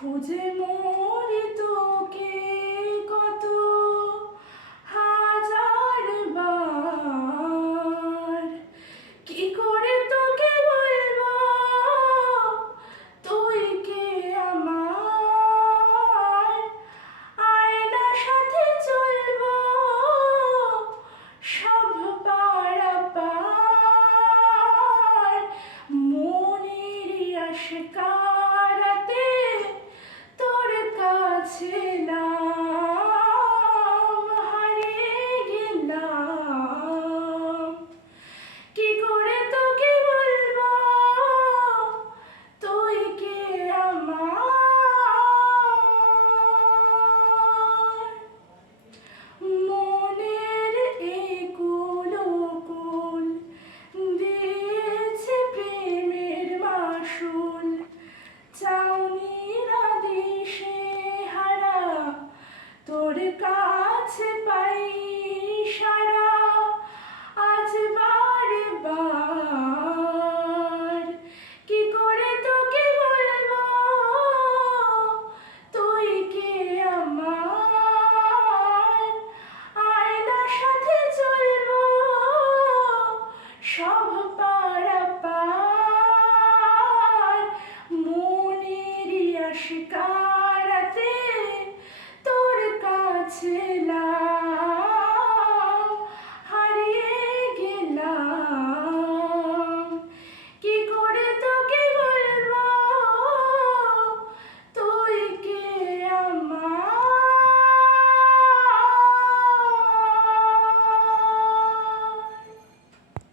খুঁজে মরি তোকে কত হাজার বার, কি করে তোকে বলবো তুই কে আমার। আয়নার সাথে চলবো সব পারাপার, মনের আশকারাতে তোর কাছে নাম হারিয়ে গেলাম। কি করে তোকে বলবো তুই কে আমার। মনের একুল দিয়েছে প্রেমের মাসুল, চাউনিরা দিশে হারা তোর কাছে পাই সারা। আজ বারে বার কি করে তোকে বলবো তুই কে আমার। আয়নার সাথে চলবো সব পারাপার, মনেরই আশকা